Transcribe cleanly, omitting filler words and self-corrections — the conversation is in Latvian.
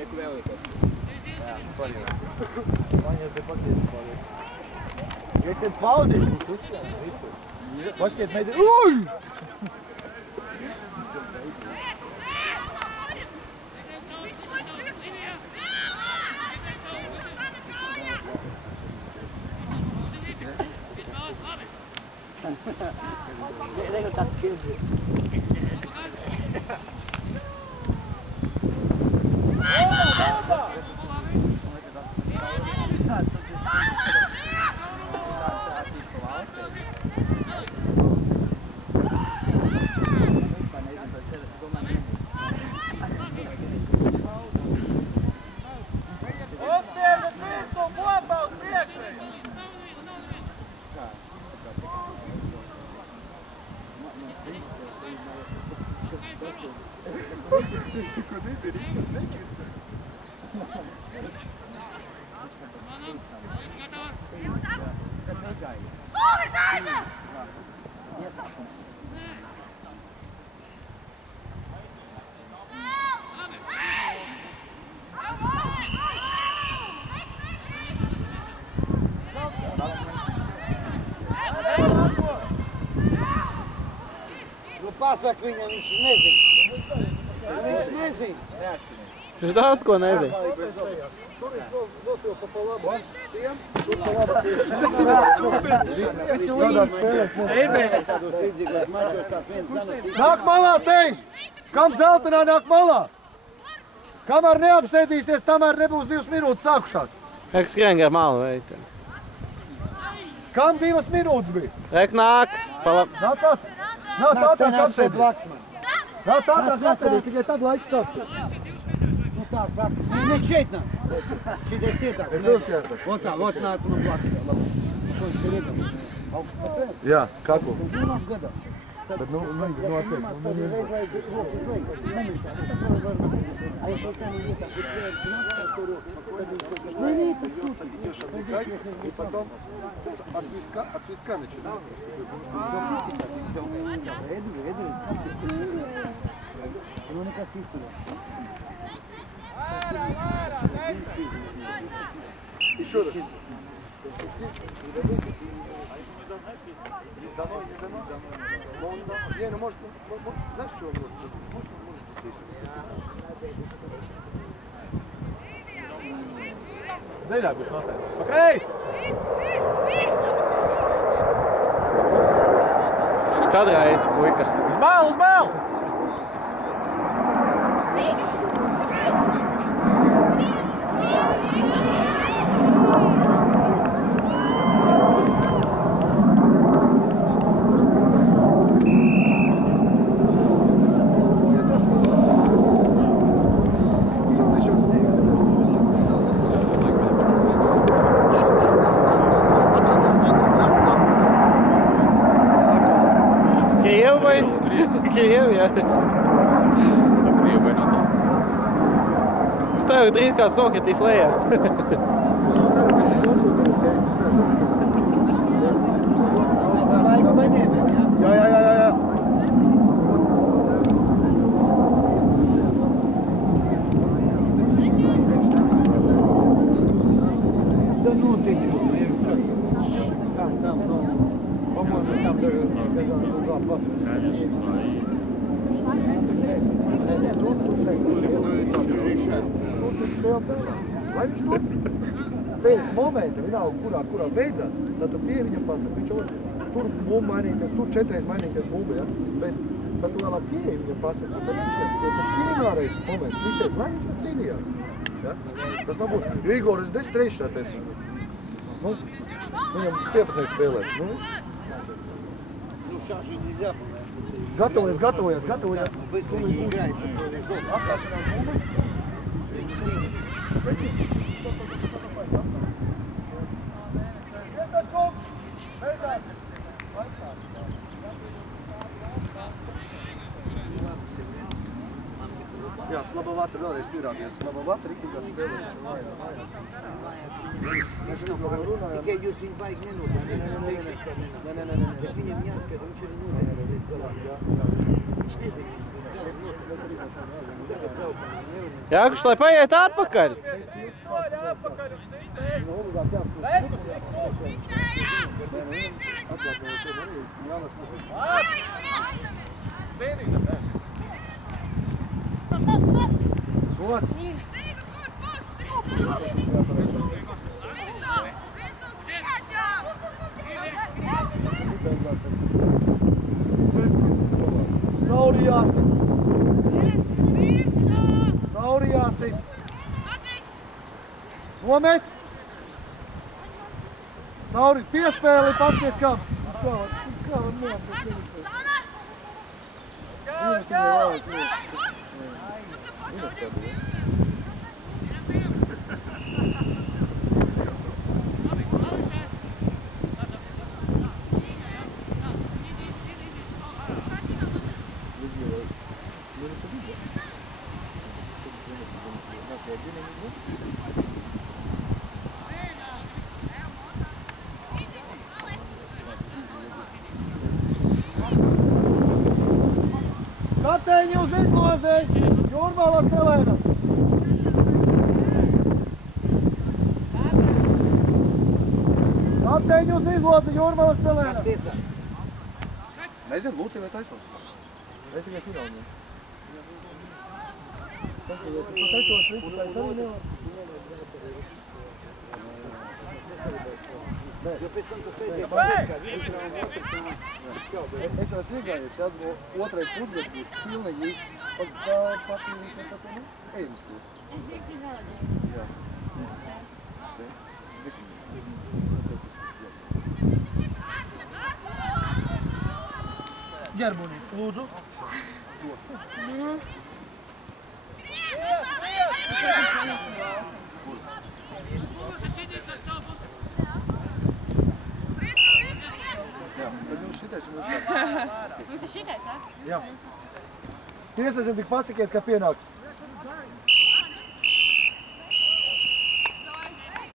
Neku veliko. Jā, paņem. Paņem te paties paliek. Griet, kad pauzīt, būs uzskatās visu. Paškiet meidi. Uj! Nego tak kierzy. Pasaka viņam, viņš nezin. Viņš nezin. Viņš daudz ko nezin. Tur ir vēl pa labu. Tiem? Tur pa labu. Tas ir līdzīgs. Nāk malā sēž! Kam dzeltenā nāk malā? Kamēr neapsēdīsies, tamēr nebūs 2 minūtes sākušās. Ek skrien gar malu veikt. Kam 2 minūtes bija? Ek nāk. Nāc ātrāk. Nāc ātrāk apsēdīt. Nāc ātrāk apsēdīt, tikai tad laiks apsēdīt. Nu tā, saka. Ne šeit nāk. Šeit ir cietāk. Es uzķērtu. Ot tā, ot nāc man blakus. Ko viņš ir iedam? Augsts patēs? Jā, kako? Tas zināms gadā. Bet nu, notiek. И потом от свистка начинается. Еще раз. Не, ну может, знаешь, что он может Дай, будь ласка. Окей! Kādreiz, puika. Uz malu, uz malu! Krievi, jā. Krievi vai nav? Tev drīz kāds nokritīs lejā. Jā. Да ну ты чё, там, по-моему, там даже сказал, что 2 паса. Lai viņš tur pēc momenta, vienalga, kurā beidzās, tad tu pie viņam pasaki, viņš jau tur bumbu mainīties, tur 4 mainīties bumbu, ja? Bet tad tu vēl ap pieeja viņam pasaki, tad viņš jau pirmārais moments, viņš šeit, lai viņš tur cīnījās. Ja? Tas nav būtu, jo Igor, es 10 reizes šā teicu, nu, viņam 15 spēlēt, nu. Ну, шашу нельзя. Gatavojies. Быстро не играется. Apstāšanās bumbu. Jā, slabavāta vēlreiz pierādījās. Slabavāta riktīgā spēlē. Tikai jūs viņu baigi nenodāt. Bet viņam jāskata, viņš ir nodāt. Viņš nezina. Jākuš, lai paiet atpakaļ. Sauri jāsit. Sauri jāsit. Nomet. Sauri piespēli, pasties kam. Kā var nomet? Kateņi uz izlozei, Jūrmala Selēna. Kateņi uz izlozei, Jūrmala Selēna. Nezinu, Lūcija vai taisot? Es tikai finālņiem. Taisot, visu taisot arī nevar. Es jau esmu iegājies, ja otrai pusgad būs pilnīgi viss papīrīs un tā ne? Ejam uz to. Jā. Ģerbunīts, lūdzu. Jā. Tiesnesim tik pasakiet, ka pienāks.